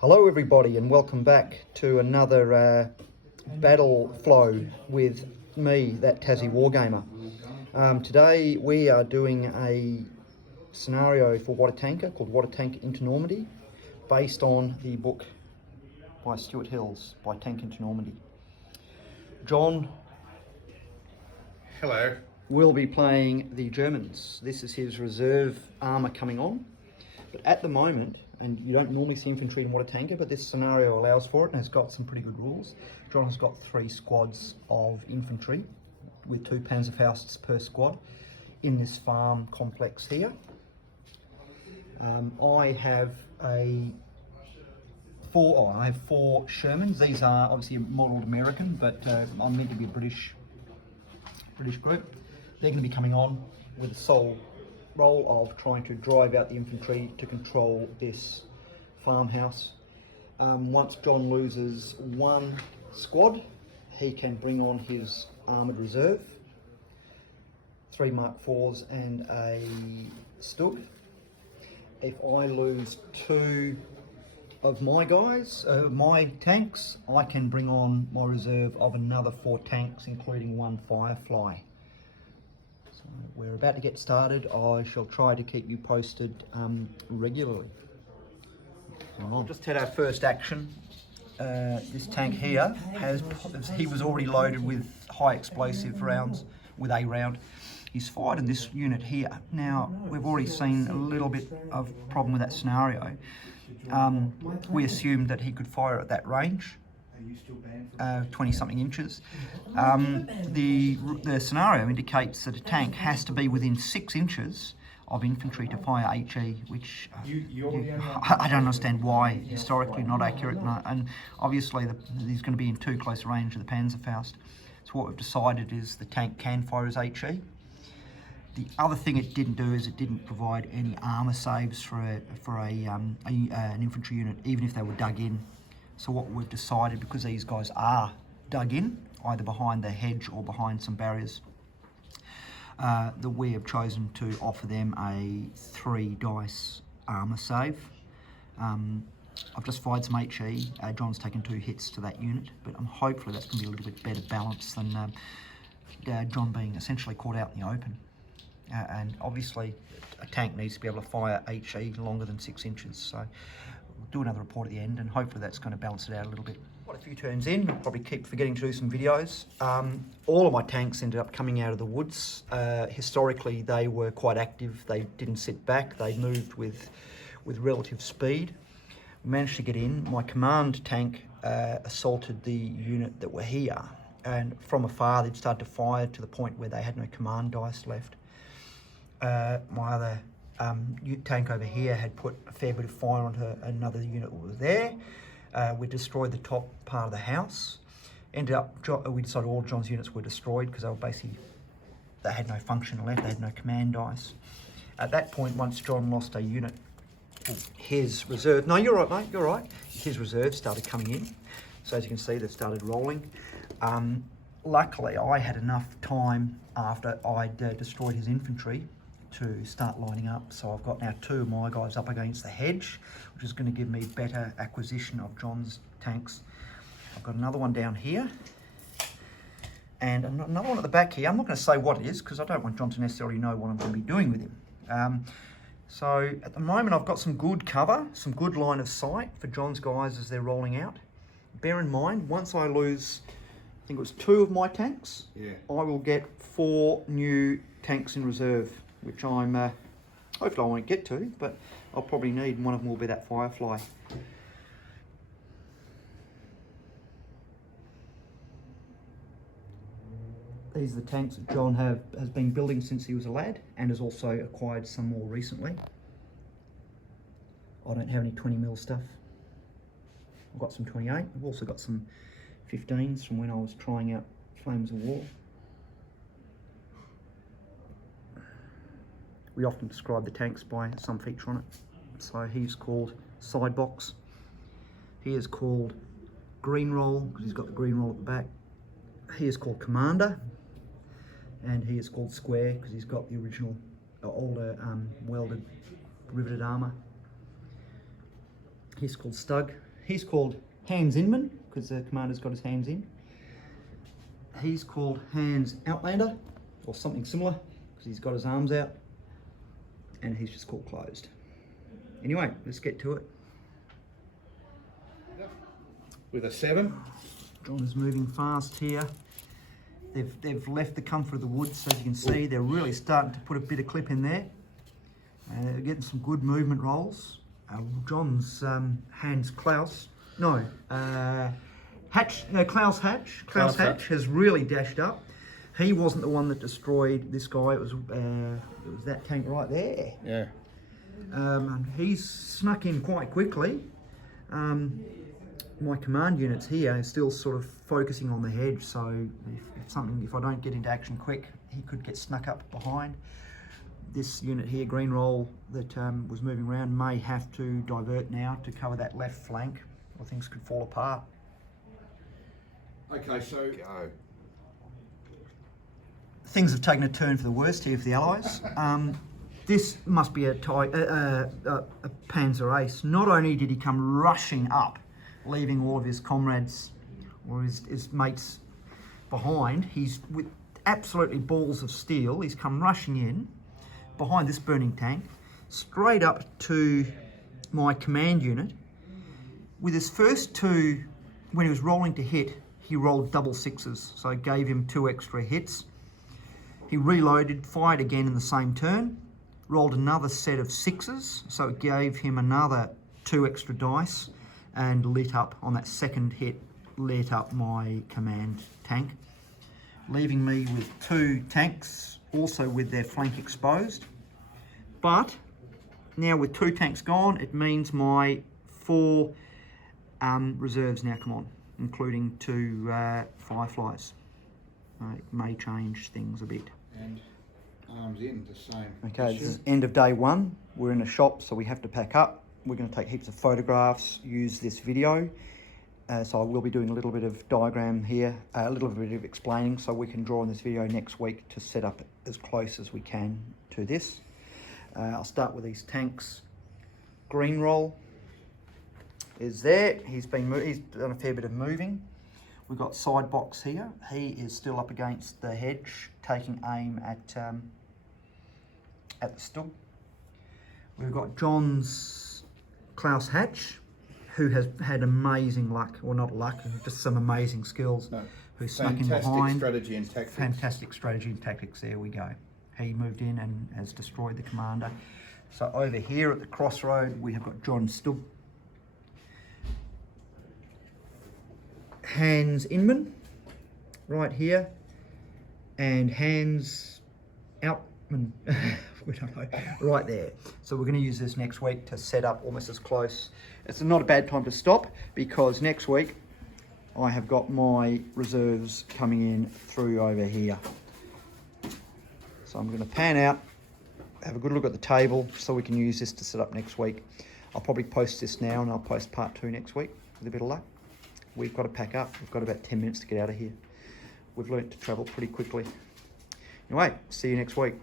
Hello everybody and welcome back to another battle flow with me, that Tassie Wargamer. Today we are doing a scenario for Water Tanker called Water Tank into Normandy, based on the book by Stuart Hills, by Tank into Normandy. John Hello. will be playing the Germans. This is his reserve armour coming on, but at the moment, and you don't normally see infantry in Water Tanker, but this scenario allows for it and has got some pretty good rules. John has got 3 squads of infantry with 2 Panzerfausts per squad in this farm complex here. I have 4 Shermans. These are obviously modelled American, but I'm meant to be a British group. They're going to be coming on with the sole role of trying to drive out the infantry to control this farmhouse. Once John loses 1 squad, he can bring on his armoured reserve, 3 Mark 4s and a Stug. If I lose 2 of my guys, my tanks, I can bring on my reserve of another 4 tanks, including 1 Firefly. So we're about to get started. I shall try to keep you posted regularly. We'll just had our first action. This tank here he was already loaded with high explosive rounds, with a round. He's fired in this unit here. Now, we've already seen a little bit of problem with that scenario. We assumed that he could fire at that range, 20-something inches. The scenario indicates that a tank has to be within 6 inches of infantry to fire HE, which I don't understand why, historically not accurate, and obviously he's going to be in too close range of the Panzerfaust. So what we've decided is the tank can fire as HE. The other thing it didn't do is it didn't provide any armour saves for an infantry unit, even if they were dug in. So what we've decided, because these guys are dug in, either behind the hedge or behind some barriers, that we have chosen to offer them a 3 dice armour save. I've just fired some HE. John's taken 2 hits to that unit, but hopefully that's going to be a little bit better balance than John being essentially caught out in the open. And obviously a tank needs to be able to fire HE longer than 6 inches, so we'll do another report at the end and hopefully that's going to balance it out a little bit. Quite a few turns in, I'll probably keep forgetting to do some videos. All of my tanks ended up coming out of the woods. Historically they were quite active, they didn't sit back, they moved with relative speed. We managed to get in. My command tank assaulted the unit that were here, and from afar they'd started to fire to the point where they had no command dice left. My other tank over here had put a fair bit of fire onto another unit that was there. We destroyed the top part of the house. Ended up, we decided all John's units were destroyed because they had no function left, they had no command dice. At that point, once John lost a unit, his reserve, no, you're right mate, you're right, his reserve started coming in. So as you can see, they've started rolling. Luckily, I had enough time after I'd destroyed his infantry to start lining up. So I've got now 2 of my guys up against the hedge, which is going to give me better acquisition of John's tanks. I've got another one down here and another one at the back here. I'm not going to say what it is because I don't want John to necessarily know what I'm going to be doing with him. So at the moment I've got some good cover, some good line of sight for John's guys as they're rolling out. Bear in mind, once I lose, I think it was 2 of my tanks, yeah, I will get 4 new tanks in reserve, which I'm hopefully I won't get to, but I'll probably need, and one of them will be that Firefly. These are the tanks that John has been building since he was a lad, and has also acquired some more recently. I don't have any 20mm stuff. I've got some 28. I've also got some 15s from when I was trying out Flames of War. We often describe the tanks by some feature on it. So he's called Sidebox. He is called Green Roll, because he's got the green roll at the back. He is called Commander. And he is called Square, because he's got the original, older welded, riveted armour. He's called Stug, He's called Hans Inman, because the commander's got his hands in. He's called Hans Outlander, or something similar, because he's got his arms out. And he's just called Closed. Anyway, let's get to it. With a 7. John is moving fast here. They've left the comfort of the woods, as you can see. They're really starting to put a bit of clip in there. They're getting some good movement rolls. John's Klaus Hatch has really dashed up. He wasn't the one that destroyed this guy. It was that tank right there. Yeah. He's snuck in quite quickly. My command units here are still sort of focusing on the hedge, so if I don't get into action quick, he could get snuck up behind. This unit here, green roll, that was moving around, may have to divert now to cover that left flank, or things could fall apart. Okay, so go. Things have taken a turn for the worst here for the Allies. This must be a Panzer Ace. Not only did he come rushing up, leaving all of his comrades or his mates behind, he's with absolutely balls of steel. He's come rushing in behind this burning tank, straight up to my command unit. With his first 2, when he was rolling to hit, he rolled double 6s, so it gave him 2 extra hits. He reloaded, fired again in the same turn, rolled another set of 6s, so it gave him another 2 extra dice, and lit up on that second hit, lit up my command tank, leaving me with 2 tanks, also with their flank exposed. But now with 2 tanks gone, it means my 4 reserves now come on, including 2 Fireflies. It may change things a bit. And arms in the same. Okay, this is end of day 1. We're in a shop, so we have to pack up. We're going to take heaps of photographs, use this video. So I will be doing a little bit of diagram here, a little bit of explaining, so we can draw on this video next week to set up as close as we can to this. I'll start with these tanks. Green roll is there. He's done a fair bit of moving. We've got side box here. He is still up against the hedge, taking aim at the stub. We've got John's Klaus Hatch, who has had amazing luck, or not luck, just some amazing skills. No. Who snuck in behind. Strategy and tactics. Fantastic strategy and tactics. There we go. He moved in and has destroyed the commander. So over here at the crossroad, we have got John Stubb, Hans Inman, right here, and Hans Outman, we don't know, right there. So we're going to use this next week to set up almost as close. It's not a bad time to stop, because next week I have got my reserves coming in through over here. So I'm going to pan out, have a good look at the table, so we can use this to set up next week. I'll probably post this now, and I'll post part 2 next week with a bit of luck. We've got to pack up. We've got about 10 minutes to get out of here. We've learnt to travel pretty quickly. Anyway, see you next week.